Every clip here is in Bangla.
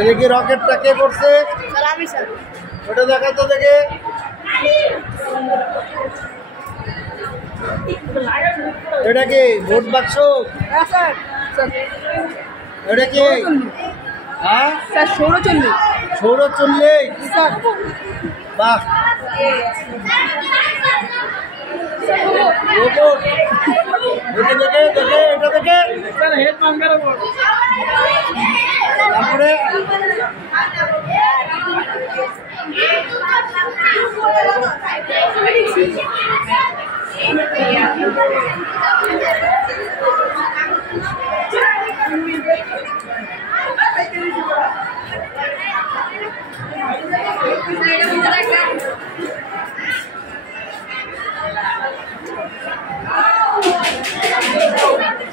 এদিকে রকেটটা কে করছে? ওটা দেখা তো দেখে। এটা কি ভোট বাক্স? এটা কি? হ্যাঁ সৌরচল্লিশ। সৌরচল্লিশ, বাহ। দেখে দেখে দেখে এটা দেখে তারপরে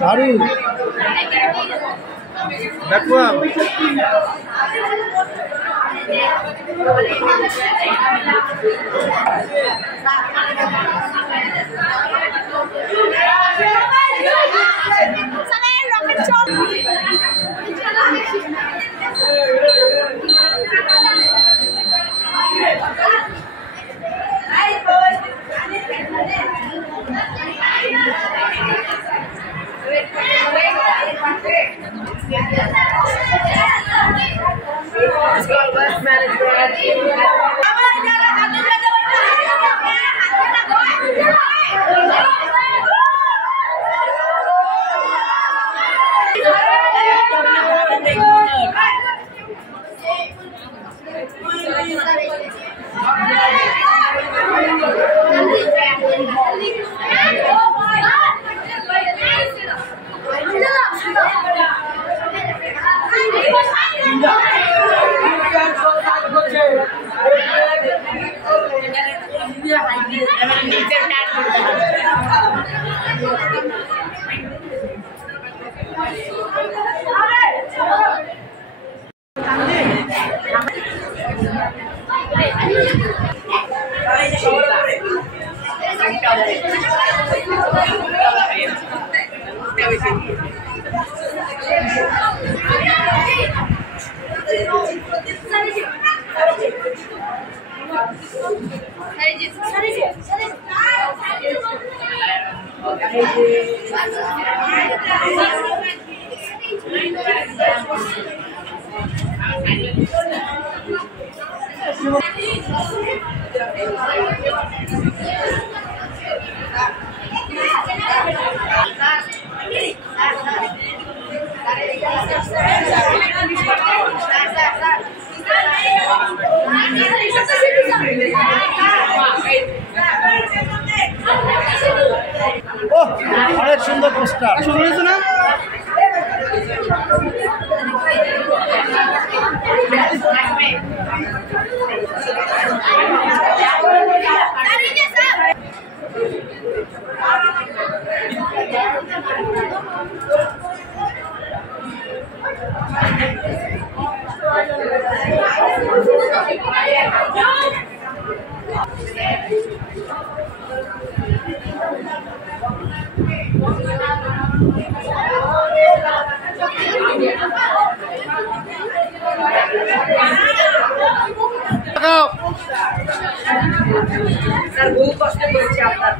সারু দেখো অনেক সুন্দর পোস্টার শুনেছো না? স্যার বহু কষ্ট করেছি আপনার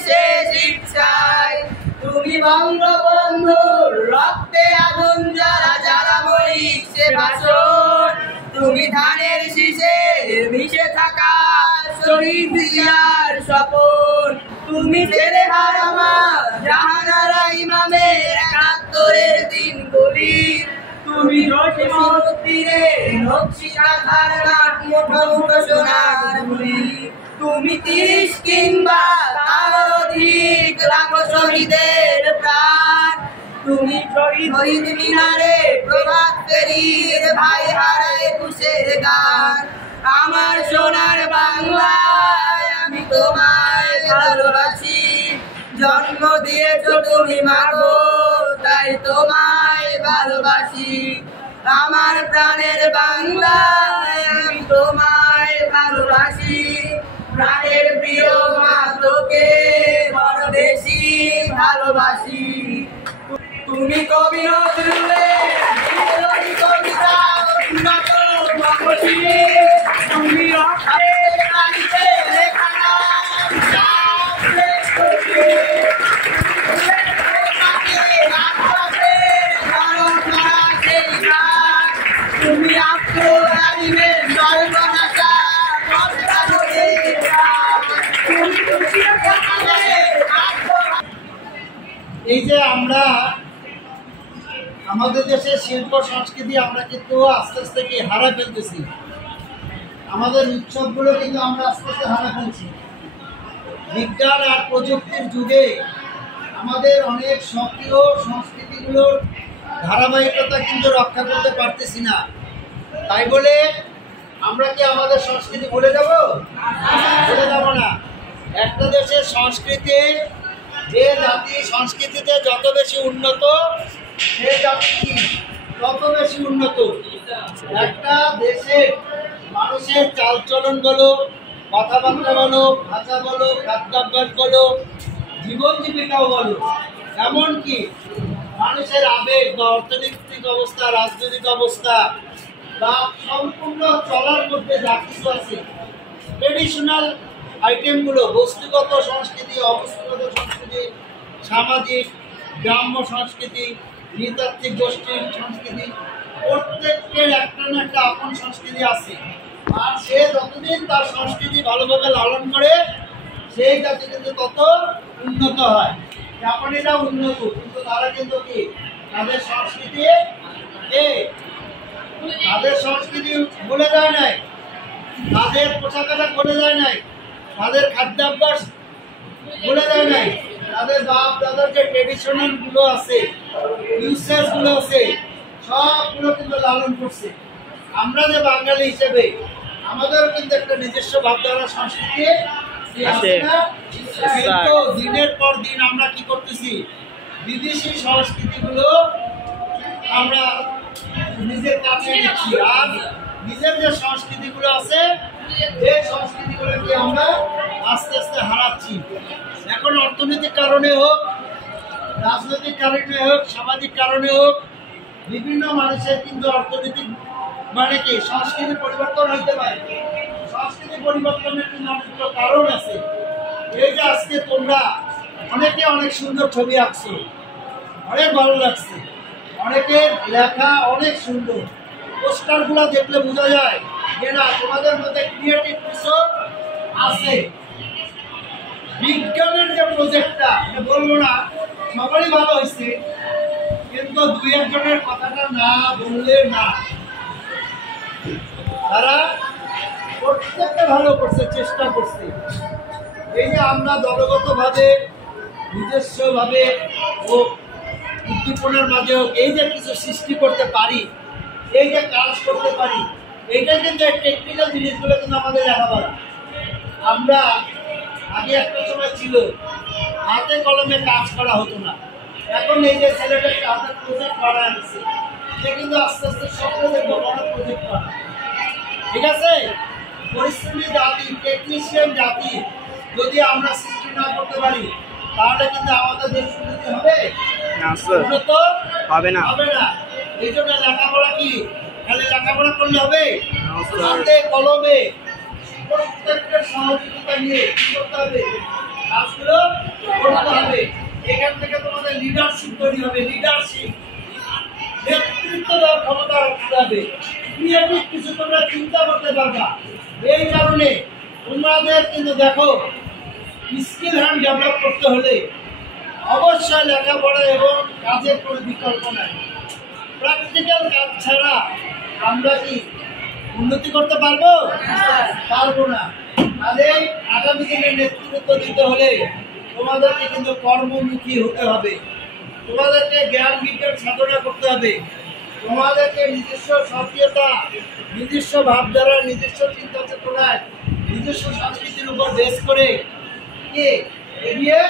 বিশেষ ইচ্ছায় তুমি বঙ্গবন্ধুর রক্তে আগুন যারা যারা মরিক সে ভাষণ তুমি ধানের শীষে মিশে থাকা শহীদ জিয়ার স্বপন তুমি ছেলে হারামা জাহানারা ইমামের ৭১-এর দিনগুলি তুমি রশিমুদ্দিনে নকশিকা ধারণার মুঠো মুঠো সোনার গুলি তুমি ৩০ কিংবা তার অধিক লাখো শহীদের প্রাণ তুমি শহীদ মিনারে প্রভাত ফেরির ভাই হারায় ২১-এর গান আমার সোনার বাংলায় আমি তোমায় ভালোবাসি জন্ম দিয়েছো তুমি মাগো তাই তোমায় ভালোবাসি আমার প্রাণের বাংলায় আমি তোমায় ভালোবাসি প্রাণের প্রিয় মা তোকে বড় বেশি ভালোবাসি তুমি কবি নজরুলের কবিতা উন্নত মহতি তুমি রক্তের বাড়িতে লেখা তুমি আত্মরাজিমের সর্বনাশা এই যে আমরা আমাদের দেশের শিল্প সংস্কৃতি আমরা কিন্তু আস্তে আস্তে কি হারা ফেলতেছি আমাদের উৎসবগুলো কিন্তু আমরা আস্তে আস্তে হারা ফেলছি বিজ্ঞান আর প্রযুক্তির যুগে আমাদের অনেক সক্রিয় সংস্কৃতিগুলোর ধারাবাহিকতা কিন্তু রক্ষা করতে পারতেছি না তাই বলে আমরা কি আমাদের সংস্কৃতি ভুলে যাব না একটা দেশের সংস্কৃতি যে জাতি সংস্কৃতিতে যত বেশি উন্নত সে জাতি কি তত বেশি উন্নত একটা দেশের মানুষের চালচলন বলো কথাবার্তা বলো ভাষা বলো খাদ্যাভ্যাস বলো জীবন জীবিকাও বলো এমনকি মানুষের আবেগ বা অর্থনৈতিক অবস্থা রাজনৈতিক অবস্থা বা সম্পূর্ণ চলার মধ্যে যা কিছু আছে ট্রেডিশনাল আইটেমগুলো বস্তুগত সংস্কৃতি অবস্তুগত সংস্কৃতি সামাজিক গ্রাম্য সংস্কৃতি নৃতাত্ত্বিক গোষ্ঠীর সংস্কৃতি প্রত্যেকের একটা না একটা আপন সংস্কৃতি আছে আর সে যতদিন তার সংস্কৃতি ভালোভাবে লালন করে সেই জাতি কিন্তু তত উন্নত হয় জাপানিরা উন্নত কিন্তু তারা কিন্তু কি তাদের সংস্কৃতি ভুলে যায় নাই তাদের পোশাক আশাক ভুলে যায় নাই তাদের খাদ্যাভ্যাস ভুলে যায় নাই তাদের বাপ দাদার যে ট্রেডিশনাল গুলো আছে ইউসেজ গুলো আছে সবগুলো কিন্তু লালন করছে আমরা যে বাঙালি হিসেবে আমাদেরও কিন্তু একটা নিজস্ব ভাবধারা সংস্কৃতি আছে না কিন্তু দিনের পর দিন আমরা কি করতেছি বিদেশি সংস্কৃতিগুলো আমরা নিজের কাছে নিচ্ছি আর নিজের যে সংস্কৃতিগুলো আছে এই সংস্কৃতিগুলোকে আমরা আস্তে আস্তে হারাচ্ছি এখন অর্থনৈতিক কারণে হোক রাজনৈতিক কারণে হোক সামাজিক কারণে হোক বিভিন্ন মানুষের কিন্তু অর্থনৈতিক মানে কি সংস্কৃতি পরিবর্তন হইতে পারে সংস্কৃতি পরিবর্তনের কিন্তু অনেকগুলো কারণ আছে এই যে আজকে তোমরা অনেকে অনেক সুন্দর ছবি আঁকছো অনেক ভালো লাগছে অনেকের লেখা অনেক সুন্দর পোস্টারগুলো দেখলে বোঝা যায় যে না তোমাদের মধ্যে ক্রিয়েটিভ কিছু আছে বিজ্ঞানের যে প্রজেক্টটা বলবো না সবারই ভালো হয়েছে কিন্তু দুই একজনের কথাটা না বললে না তারা প্রত্যেকটা ভালো করছে চেষ্টা করছে এই যে আমরা দলগতভাবে নিজস্বভাবে ও উদ্দীপনার মাঝে এই যে কিছু সৃষ্টি করতে পারি এই যে কাজ করতে পারি এইটাই কিন্তু টেকনিক্যাল জিনিসগুলো কিন্তু আমাদের লেখাপড়া আমরা আগে একটা সময় ছিল হাতে কলমে কাজ করা হতো না এখন এই যে ছেলেটাকে হাতে প্রজেক্ট করা আনছে সে কিন্তু আস্তে আস্তে স্বপ্ন দেখবো বড় প্রজেক্ট করা ঠিক আছে পরিশ্রমী জাতি টেকনিশিয়ান জাতি যদি আমরা সৃষ্টি না করতে পারি তাহলে কিন্তু আমাদের দেশ উন্নতি হবে উন্নত হবে না এই জন্য লেখাপড়া কি খালি লেখাপড়া করলে হবে হাতে কলমে প্রত্যেকটা সহযোগিতা নিয়ে কি করতে হবে কাজগুলো করতে হবে। এখান থেকে তোমাদের লিডারশিপ তৈরি হবে, লিডারশিপ নেতৃত্ব দেওয়ার ক্ষমতা রাখতে হবে, ক্রিয়েটিভ কিছু তোমরা চিন্তা করতে পারবা। এই কারণে তোমাদের কিন্তু দেখো স্কিল হ্যান্ড ডেভেলপ করতে হলে অবশ্যই লেখাপড়া এবং কাজের কোনো বিকল্প নাই। প্র্যাকটিক্যাল কাজ ছাড়া আমরা কি উন্নতি করতে পারবো? পারবো না। তাহলে আগামী দিনে নেতৃত্ব দিতে হলে তোমাদেরকে কিন্তু কর্মমুখী হতে হবে, তোমাদেরকে জ্ঞান বিজ্ঞান সাধনা করতে হবে, তোমাদেরকে নিজস্ব সক্রিয়তা, নিজস্ব ভাবধারা, নিজস্ব চিন্তা চেতনায়, নিজস্ব সংস্কৃতির উপর বেস করে কি এগিয়ে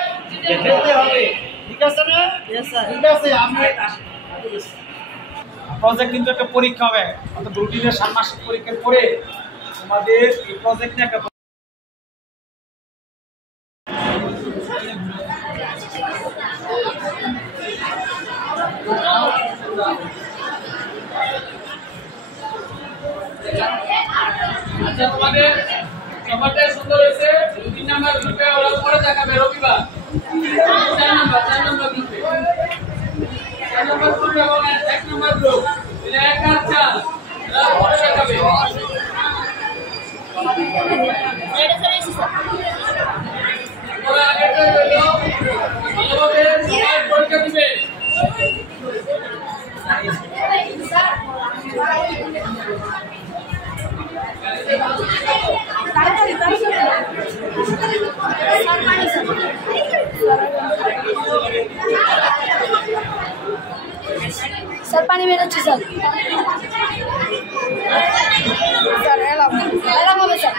যেতে হবে। ঠিক আছে না? ঠিক আছে। আমি প্রজেক্ট কিন্তু একটা পরীক্ষা হবে, অর্থাৎ রুটিনের ষান্মাসিক পরীক্ষার পরে তোমাদের এই প্রজেক্ট নিয়ে একটা আচ্ছা, তোমাদের সবারটাই সুন্দর হয়েছে। 3 নাম্বার গ্রুপে ওরা পরে দেখাবে রবিবার। 4 নাম্বার গ্রুপে 4 নাম্বার গ্রুপ এবং 1 নাম্বার গ্রুপ এটা এক আর 4 এরা পরে দেখাবে। ওরা আগেটা হলো ভালোভাবে সবাই পরীক্ষা দিবে। सर पानी में अच्छे सर सर एलाम হবে স্যার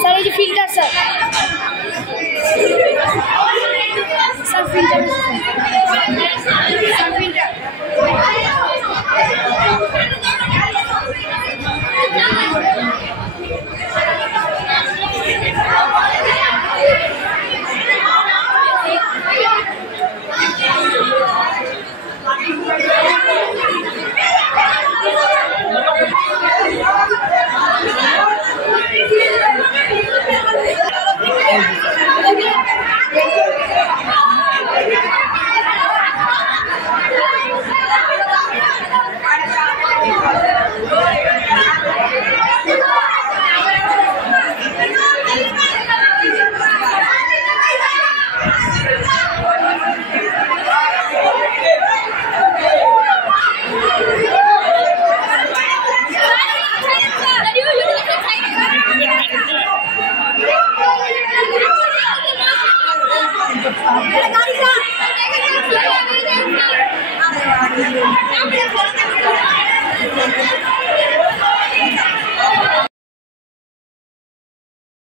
স্যার এই যে filter sir sir filter sir filter Thank you.